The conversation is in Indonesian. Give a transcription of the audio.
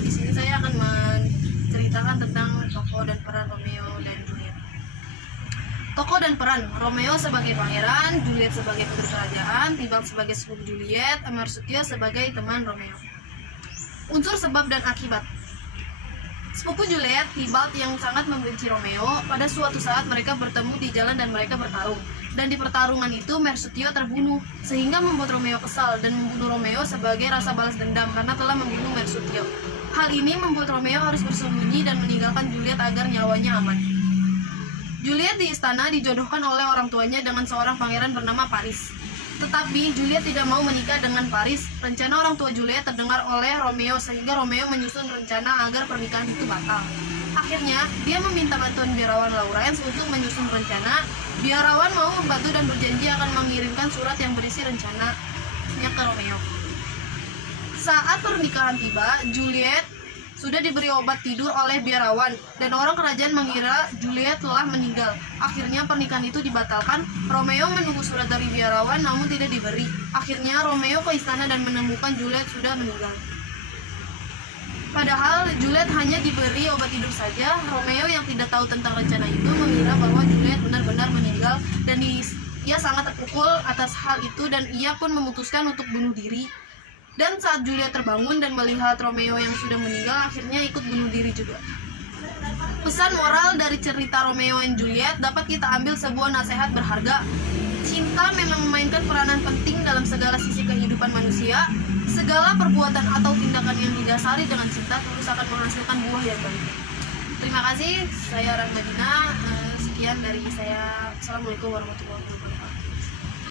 di sini saya akan menceritakan tentang tokoh dan peran Romeo dan Juliet. Tokoh dan peran: Romeo sebagai pangeran, Juliet sebagai putri kerajaan, Tybalt sebagai sepupu Juliet, Mercutio sebagai teman Romeo. Unsur sebab dan akibat. Sepupu Juliet, Tybalt yang sangat membenci Romeo. Pada suatu saat mereka bertemu di jalan dan mereka bertarung. Dan di pertarungan itu Mercutio terbunuh, sehingga membuat Romeo kesal dan membunuh Romeo sebagai rasa balas dendam karena telah membunuh Mercutio. Hal ini membuat Romeo harus bersembunyi dan meninggalkan Juliet agar nyawanya aman. Juliet di istana dijodohkan oleh orang tuanya dengan seorang pangeran bernama Paris. Tetapi Juliet tidak mau menikah dengan Paris. Rencana orang tua Juliet terdengar oleh Romeo sehingga Romeo menyusun rencana agar pernikahan itu batal. Akhirnya, dia meminta bantuan biarawan Lawrence untuk menyusun rencana. Biarawan mau membantu dan berjanji akan mengirimkan surat yang berisi rencananya ke Romeo. Saat pernikahan tiba, Juliet sudah diberi obat tidur oleh biarawan dan orang kerajaan mengira Juliet telah meninggal. Akhirnya pernikahan itu dibatalkan. Romeo menunggu surat dari biarawan namun tidak diberi. Akhirnya Romeo ke istana dan menemukan Juliet sudah meninggal. Padahal Juliet hanya diberi obat tidur saja. Romeo yang tidak tahu tentang rencana itu mengira bahwa Juliet benar-benar meninggal dan ia sangat terpukul atas hal itu dan ia pun memutuskan untuk bunuh diri. Dan saat Juliet terbangun dan melihat Romeo yang sudah meninggal, akhirnya ikut bunuh diri juga. Pesan moral dari cerita Romeo dan Juliet dapat kita ambil sebuah nasihat berharga. Cinta memang memainkan peranan penting dalam segala sisi kehidupan manusia. Segala perbuatan atau tindakan yang didasari dengan cinta terus akan menghasilkan buah yang baik. Terima kasih, saya Rahmadina. Sekian dari saya. Assalamualaikum warahmatullahi wabarakatuh.